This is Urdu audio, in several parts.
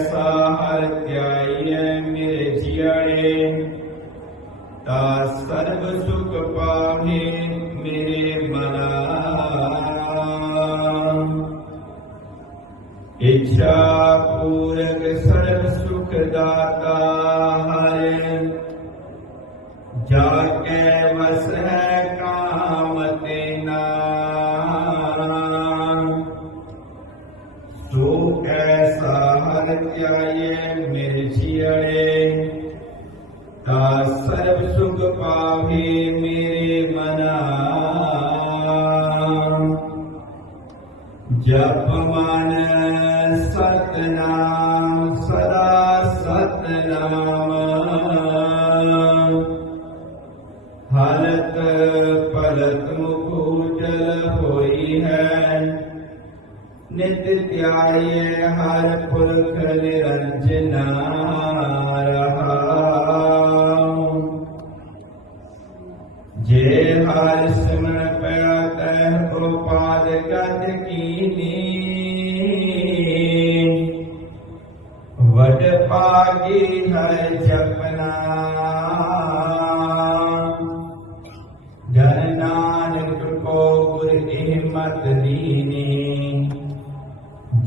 ایسا ہر تیائی میرے جیڑے تا سرب سکھ پاہے میرے منا اچھا پورک سرب سکھ داتا ہر جا کے وس ہے کامت نا سو ایسا ਹਰ ਧਿਆਏ ਮੇਰੇ ਜੀੜੇ ਤਾ ਸਰਬ ਸੁਖ ਪਾਵੇ ਮੇਰੇ ਮਨਾ ਜਪ ਮਨ ਸਤਨਾਮ ਸਦਾ ਸਤਨਾਮ ਹਲਤ ਪਲਤ نت ہر پور ارچنا رہا جر سمن پہ گو پادنی وڈ پاگی ہر جپنا گل نان گرکو گر گمت دینی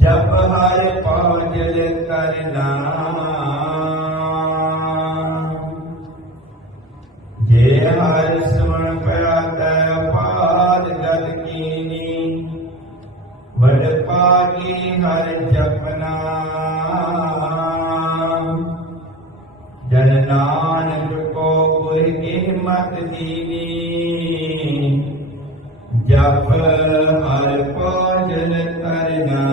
جب ہر پہنچ کرنا کر ہر سمن پڑا بل پاگی ہر جپنا جن نانک کو کوئی قیمت دینی جب ہر پاجل کرنا